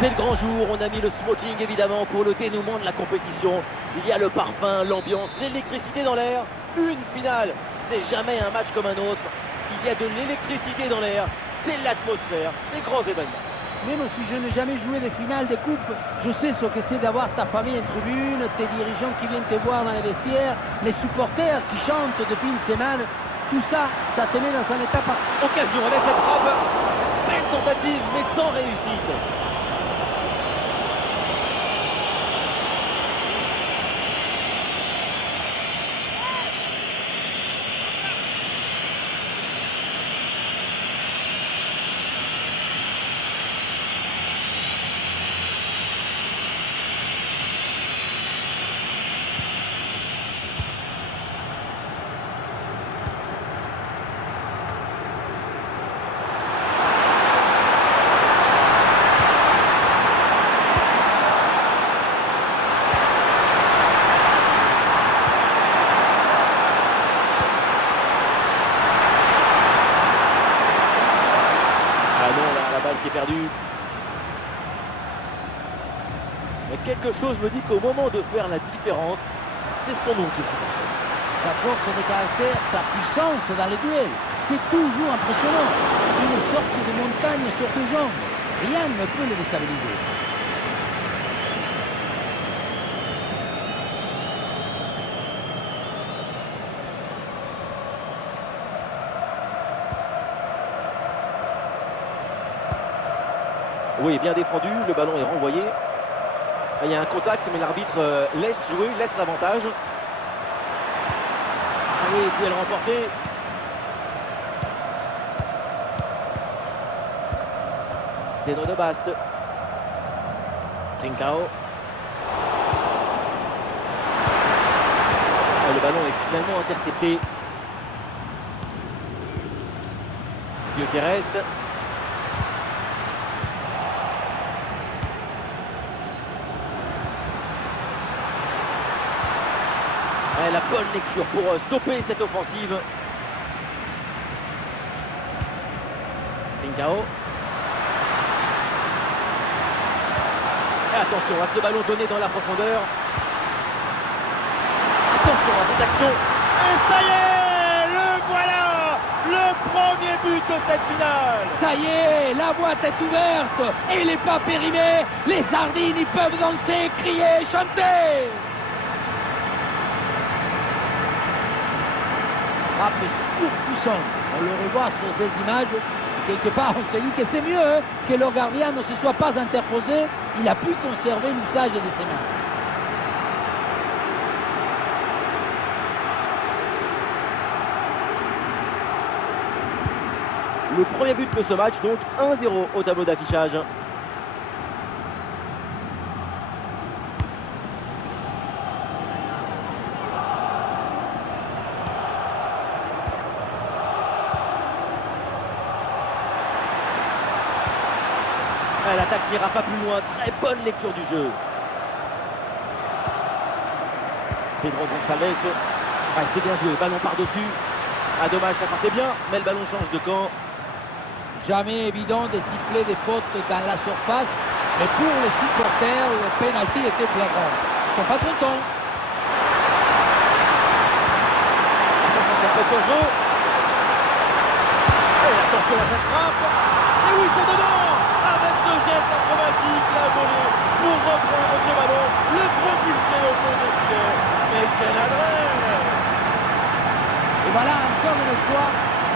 C'est le grand jour, on a mis le smoking évidemment pour le dénouement de la compétition. Il y a le parfum, l'ambiance, l'électricité dans l'air. Une finale, ce n'est jamais un match comme un autre. Il y a de l'électricité dans l'air, c'est l'atmosphère des grands événements. Même si je n'ai jamais joué des finales de coupe, je sais ce que c'est d'avoir ta famille en tribune, tes dirigeants qui viennent te voir dans les vestiaires, les supporters qui chantent depuis une semaine. Tout ça, ça te met dans un état par... Occasion avec cette frappe. Belle tentative, mais sans réussite. Qui est perdu. Mais quelque chose me dit qu'au moment de faire la différence, c'est son nom qui va sortir. Sa force de caractère, sa puissance dans les duels, c'est toujours impressionnant. C'est une sorte de montagne sur deux jambes. Rien ne peut le déstabiliser. Oui, bien défendu, le ballon est renvoyé. Il y a un contact, mais l'arbitre laisse jouer, laisse l'avantage. Oui, duel remporté. Zeno de Bast. Trincao. Et le ballon est finalement intercepté. Gyökeres. La bonne lecture pour stopper cette offensive. Trincao. Et attention à ce ballon donné dans la profondeur. Attention à cette action. Et ça y est, le voilà, le premier but de cette finale. Ça y est, la boîte est ouverte et les pas périmés. Les sardines, ils peuvent danser, crier, chanter. Frappe surpuissante. On le revoit sur ces images. Et quelque part, on se dit que c'est mieux que le gardien ne se soit pas interposé. Il a pu conserver l'usage de ses mains. Le premier but de ce match, donc 1-0 au tableau d'affichage. L'attaque n'ira pas plus loin, très bonne lecture du jeu. Pedro Gonçalves, c'est bien joué, ballon par-dessus. Ah dommage, ça partait bien, mais le ballon change de camp. Jamais évident de siffler des fautes dans la surface, mais pour les supporters, le pénalty était flagrant. Ils ne sont pas contents. Attention, ça peut être dangereux. Et attention à cette frappe. Et oui, c'est dedans. Avec ce geste acrobatique, la volée pour reprendre ce ballon, le propulser au fond des filets. Mais quel adresse! Et voilà encore une fois,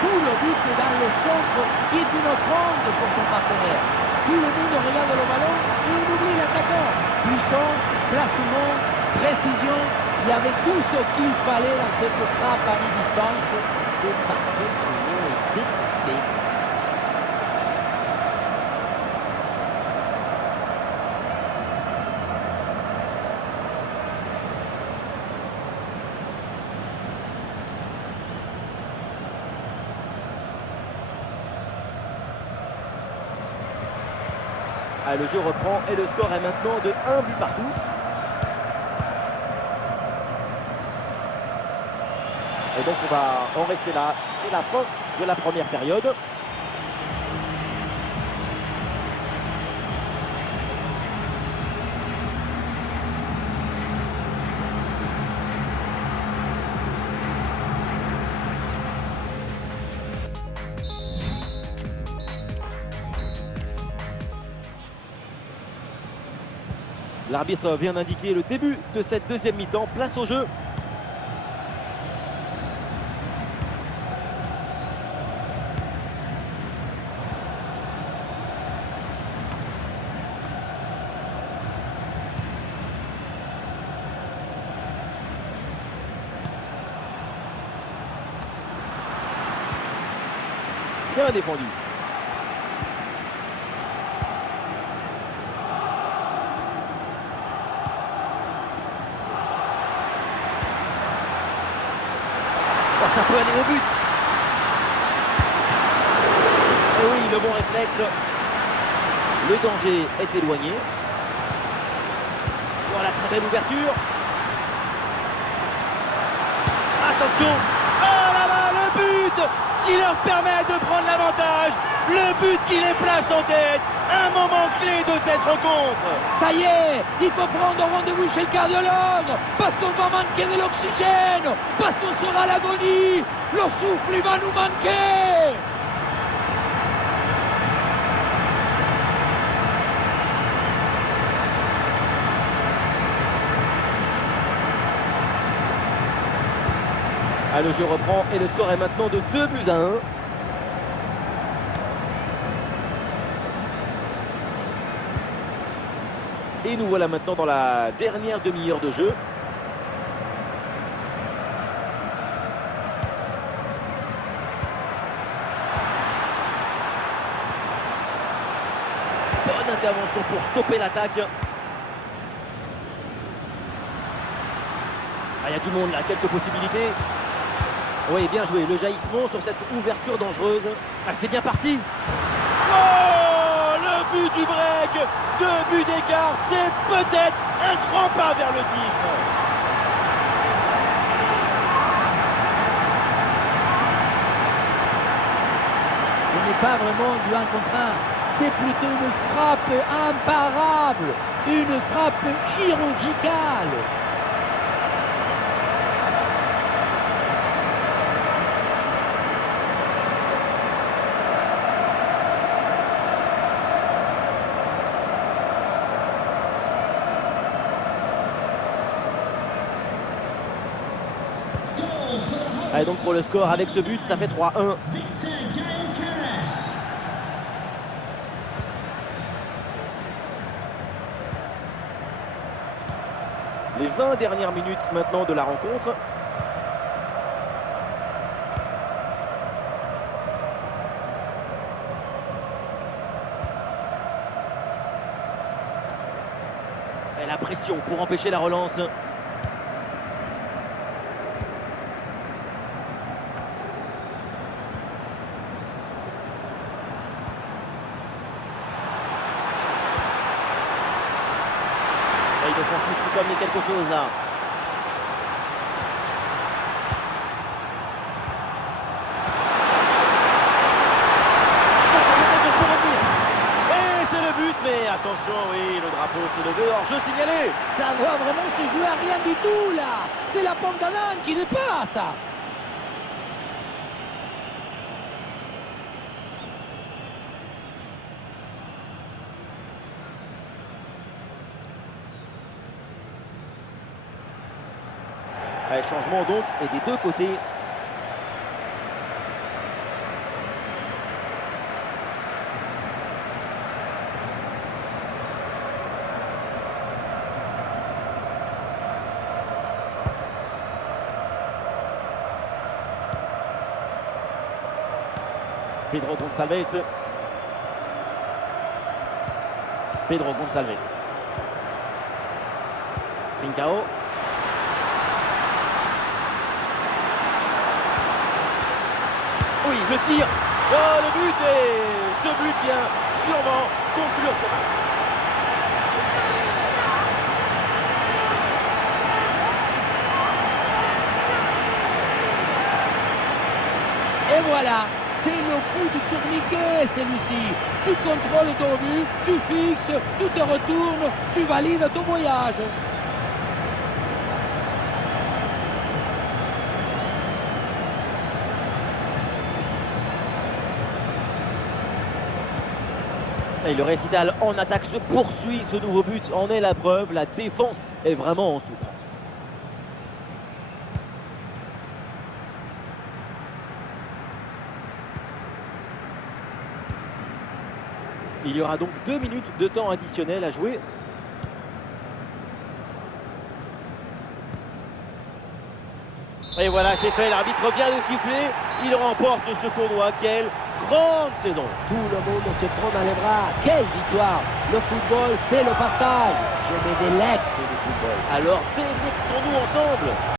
tout le but dans le centre qui est une offrande pour son partenaire. Tout le monde regarde le ballon et on oublie l'attaquant. Puissance, placement, précision. Il y avait tout ce qu'il fallait dans cette frappe à mi-distance. C'est parfaitement exécuté. Ah, le jeu reprend et le score est maintenant de 1 but partout. Et donc on va en rester là. C'est la fin de la première période. L'arbitre vient d'indiquer le début de cette deuxième mi-temps. Place au jeu. Bien défendu. Oh, ça peut aller au but. Et oui, le bon réflexe. Le danger est éloigné. Voilà, très belle ouverture. Attention. Oh là là, le but qui leur permet de prendre l'avantage. Le but qui les place en tête. Un moment clé de cette rencontre. Ça y est, il faut prendre rendez-vous chez le cardiologue, parce qu'on va manquer de l'oxygène, parce qu'on sera à l'agonie. Le souffle, il va nous manquer. Ah, le jeu reprend et le score est maintenant de 2-1. Et nous voilà maintenant dans la dernière demi-heure de jeu. Bonne intervention pour stopper l'attaque. Ah, il y a du monde là, quelques possibilités. Oui, bien joué, le jaillissement sur cette ouverture dangereuse. Ah, c'est bien parti. Oh, le but du break. 2 buts d'écart, c'est peut-être un grand pas vers le titre. Ce n'est pas vraiment du 1 contre 1, c'est plutôt une frappe imparable, une frappe chirurgicale. Allez, donc pour le score, avec ce but, ça fait 3-1. Les 20 dernières minutes maintenant de la rencontre. Et la pression pour empêcher la relance. L'offensive qui peut amener quelque chose là. Et c'est le but, mais attention, oui, le drapeau s'est levé. Hors-jeu signalé. Ça doit vraiment se jouer à rien du tout là. C'est la pompe d'Adam qui dépasse. Allez, changement donc, et des deux côtés. Pedro Gonçalves. Pedro Gonçalves. Trincao. Oui, le tir. Oh, le but, et ce but vient sûrement conclure ce match. Et voilà, c'est le coup du tourniquet celui-ci. Tu contrôles ton but, tu fixes, tu te retournes, tu valides ton voyage. Et le récital en attaque se poursuit, ce nouveau but en est la preuve, la défense est vraiment en souffrance. Il y aura donc 2 minutes de temps additionnel à jouer. Et voilà, c'est fait, l'arbitre vient de siffler, il remporte ce tournoi. Quelle grande saison! Tout le monde se prend dans les bras. Quelle victoire! Le football, c'est le partage. Je me délecte du football. Alors délectons-nous ensemble!